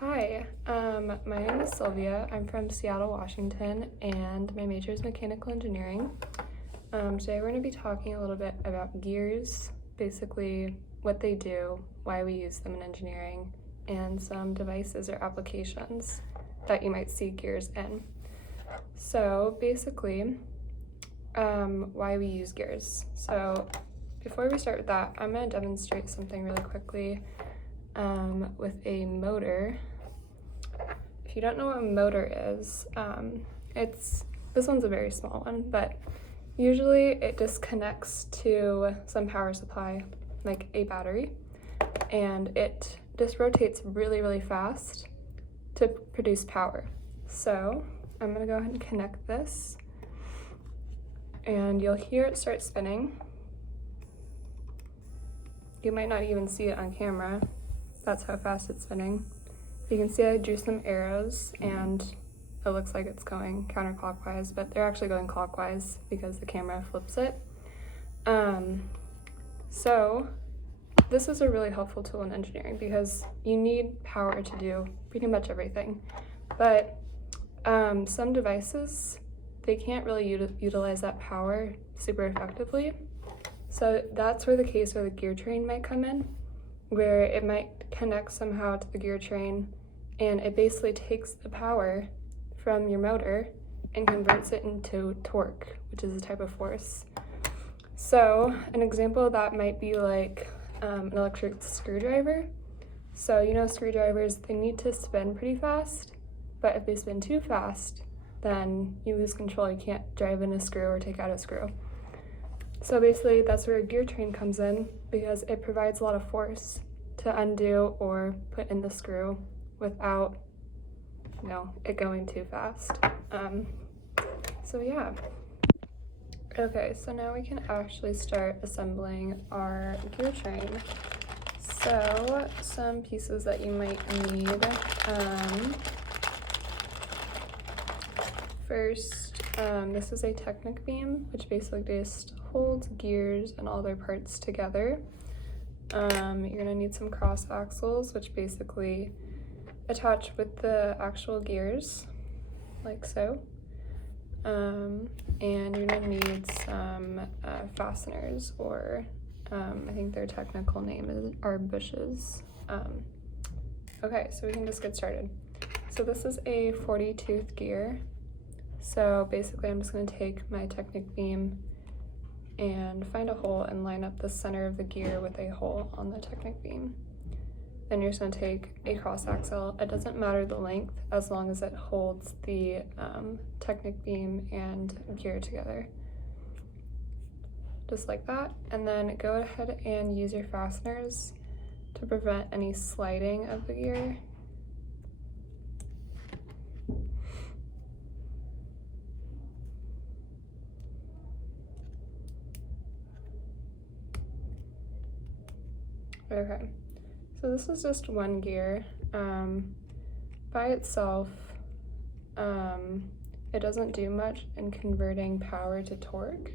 Hi, my name is Sylvia. I'm from Seattle, Washington, and my major is mechanical engineering. Today we're going to be talking a little bit about gears, basically what they do, why we use them in engineering, and some devices or applications that you might see gears in. So basically, why we use gears. So before we start with that, I'm going to demonstrate something really quickly with a motor. If you don't know what a motor is, this one's a very small one, but usually it disconnects to some power supply, like a battery, and it just rotates really, really fast to produce power. So I'm gonna go ahead and connect this, and you'll hear it start spinning. You might not even see it on camera. That's how fast it's spinning. You can see I drew some arrows and it looks like it's going counterclockwise, but they're actually going clockwise because the camera flips it. So this is a really helpful tool in engineering because you need power to do pretty much everything. But some devices, they can't really utilize that power super effectively. So that's where the case where the gear train might come in, where it might connect somehow to the gear train and it basically takes the power from your motor and converts it into torque, which is a type of force. So an example of that might be like an electric screwdriver. So you know screwdrivers, they need to spin pretty fast, but if they spin too fast, then you lose control. You can't drive in a screw or take out a screw. So basically that's where a gear train comes in because it provides a lot of force to undo or put in the screw without, it going too fast. So yeah. Okay, so now we can actually start assembling our gear train. So some pieces that you might need. First, this is a Technic beam, which basically just holds gears and all their parts together. You're gonna need some cross axles, which basically attach with the actual gears, like so. And you're gonna need some fasteners, or I think their technical name are bushes. Okay, so we can just get started. So this is a 40-tooth gear. So basically I'm just gonna take my Technic beam and find a hole and line up the center of the gear with a hole on the Technic beam. Then you're just going to take a cross axle. It doesn't matter the length as long as it holds the Technic beam and gear together. Just like that. And then go ahead and use your fasteners to prevent any sliding of the gear. Okay, so this is just one gear. By itself, it doesn't do much in converting power to torque,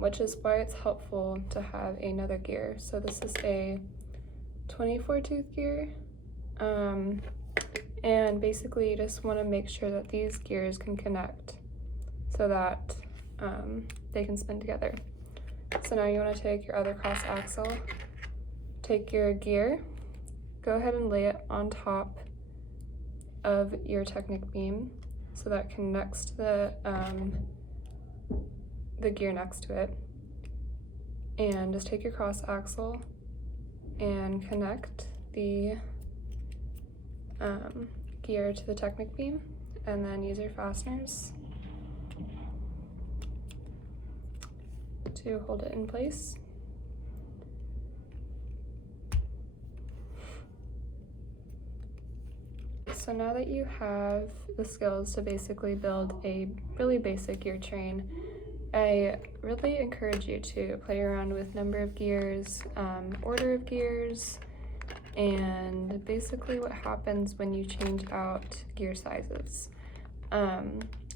which is why it's helpful to have another gear. So this is a 24-tooth gear, and basically you just want to make sure that these gears can connect so that they can spin together. So now you want to take your other cross axle, take your gear, go ahead and lay it on top of your Technic beam so that it connects to the gear next to it. And just take your cross axle and connect the gear to the Technic beam, and then use your fasteners to hold it in place. So now that you have the skills to basically build a really basic gear train, I really encourage you to play around with number of gears, order of gears, and basically what happens when you change out gear sizes.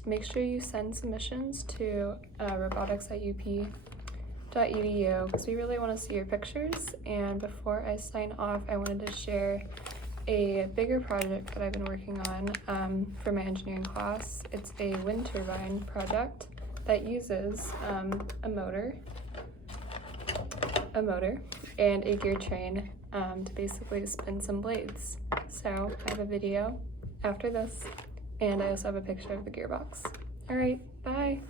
Make sure you send submissions to robotics@up.edu because we really want to see your pictures. And before I sign off, I wanted to share a bigger project that I've been working on for my engineering class. It's a wind turbine project that uses a motor and a gear train to basically spin some blades. So I have a video after this, and I also have a picture of the gearbox. All right, bye.